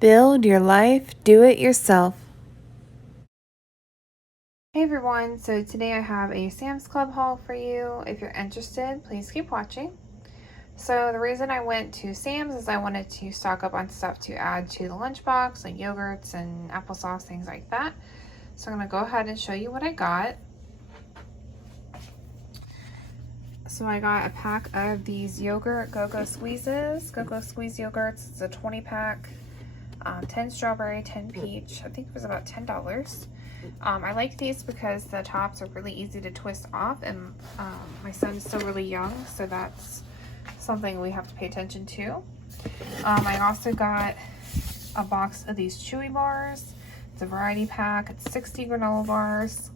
Build your life, do it yourself. Hey everyone, so today I have a Sam's Club haul for you. If you're interested, please keep watching. So the reason I went to Sam's is I wanted to stock up on stuff to add to the lunchbox, like yogurts and applesauce, things like that. So I'm going to go ahead and show you what I got. So I got a pack of these yogurt Go-Go Squeezes, Go-Go Squeeze yogurts. It's a 20 pack, 10 strawberry, 10 peach. I think it was about $10. I like these because the tops are really easy to twist off, and my son's still really young, so that's something we have to pay attention to. I also got a box of these Chewy Bars. It's a variety pack. It's 60 granola bars.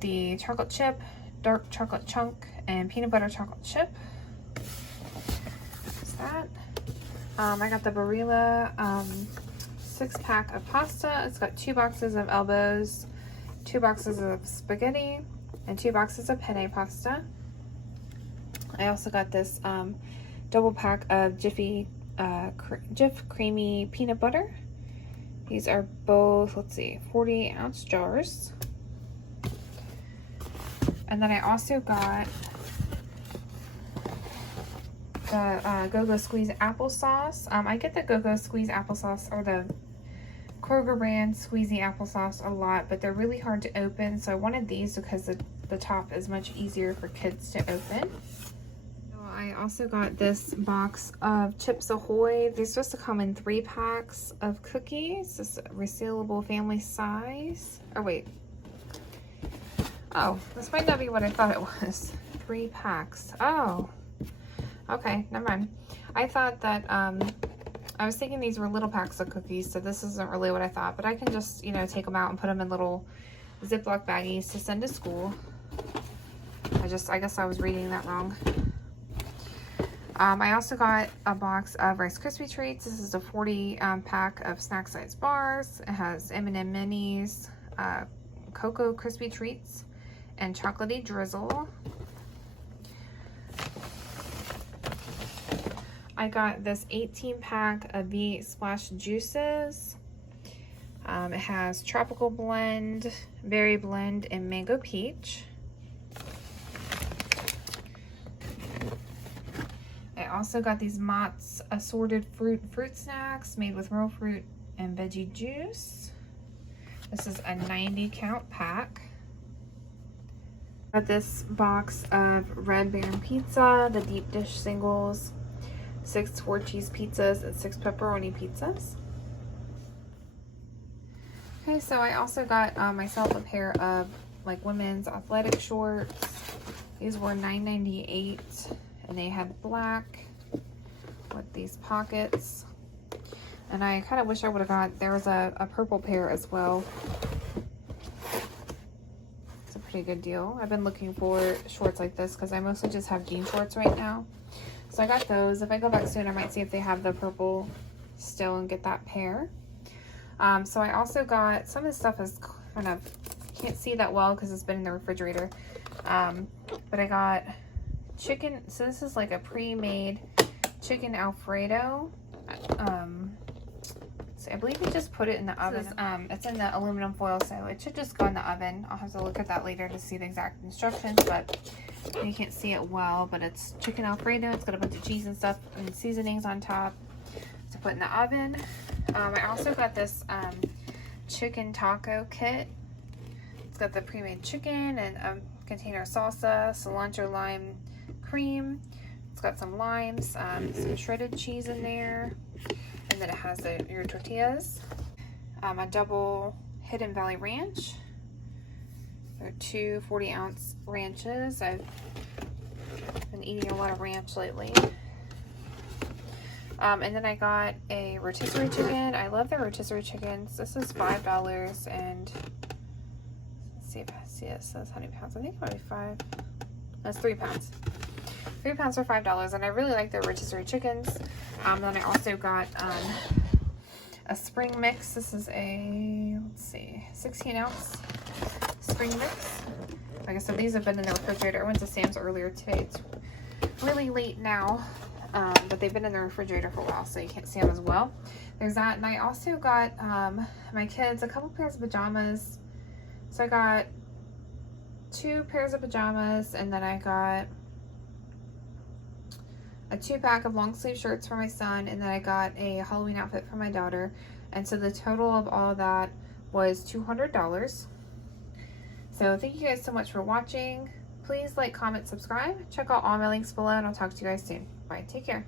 The chocolate chip, dark chocolate chunk, and peanut butter chocolate chip. What's that? I got the Barilla 6-pack of pasta. It's got 2 boxes of elbows, 2 boxes of spaghetti, and 2 boxes of penne pasta. I also got this double pack of Jif creamy peanut butter. These are both, let's see, 40-ounce jars. And then I also got the Go-Go Squeeze applesauce. I get the Go-Go Squeeze applesauce or the Kroger brand squeezy applesauce a lot, but they're really hard to open, so I wanted these because the top is much easier for kids to open. I also got this box of Chips Ahoy. They're supposed to come in 3 packs of cookies. This is resealable family size. Oh wait. Oh, this might not be what I thought it was. 3 packs. Oh. Okay, never mind. I thought that, I was thinking these were little packs of cookies, so this isn't really what I thought, but I can just, you know, take them out and put them in little Ziploc baggies to send to school. I guess I was reading that wrong. I also got a box of Rice Krispie treats. This is a 40 pack of snack size bars. It has M&M minis, Cocoa Krispie treats, and chocolatey drizzle. I got this 18 pack of V Splash juices. It has tropical blend, berry blend, and mango peach. I also got these Mott's assorted fruit snacks made with real fruit and veggie juice. This is a 90 count pack. Got this box of Red Baron pizza, the deep dish singles, 6 4-cheese pizzas, and 6 pepperoni pizzas. Okay, so I also got myself a pair of like women's athletic shorts. These were $9.98, and they had black with these pockets. And I kind of wish I would have got, there was a purple pair as well. It's a pretty good deal. I've been looking for shorts like this because I mostly just have jean shorts right now. So I got those. If I go back soon, I might see if they have the purple still and get that pair. So I also got, some of the stuff is kind of, can't see that well because it's been in the refrigerator. But I got chicken, so this is like a pre-made chicken Alfredo. So I believe you just put it in the oven. It's in the aluminum foil, so it should just go in the oven. I'll have to look at that later to see the exact instructions, but you can't see it well. But it's chicken Alfredo. It's got a bunch of cheese and stuff and seasonings on top to put in the oven. I also got this chicken taco kit. It's got the pre-made chicken and a container of salsa, cilantro, lime, cream. It's got some limes, some shredded cheese in there, and then it has your tortillas. A double Hidden Valley Ranch. There are 2 40-ounce ranches. I've been eating a lot of ranch lately. And then I got a rotisserie chicken. I love the rotisserie chickens. This is $5, and let's see if I see it says how many pounds. I think it might be 5. That's 3 pounds. 3 pounds for $5, and I really like the rotisserie chickens. Then I also got a spring mix. This is a, let's see, 16-ounce spring mix. Like I said, these have been in the refrigerator. I went to Sam's earlier today. It's really late now, but they've been in the refrigerator for a while, so you can't see them as well. there's that. And I also got my kids a couple pairs of pajamas. So I got 2 pairs of pajamas, and then I got a 2-pack of long sleeve shirts for my son, and then I got a Halloween outfit for my daughter. And so the total of all that was $200. So thank you guys so much for watching. Please like, comment, subscribe. Check out all my links below, and I'll talk to you guys soon. Bye. Take care.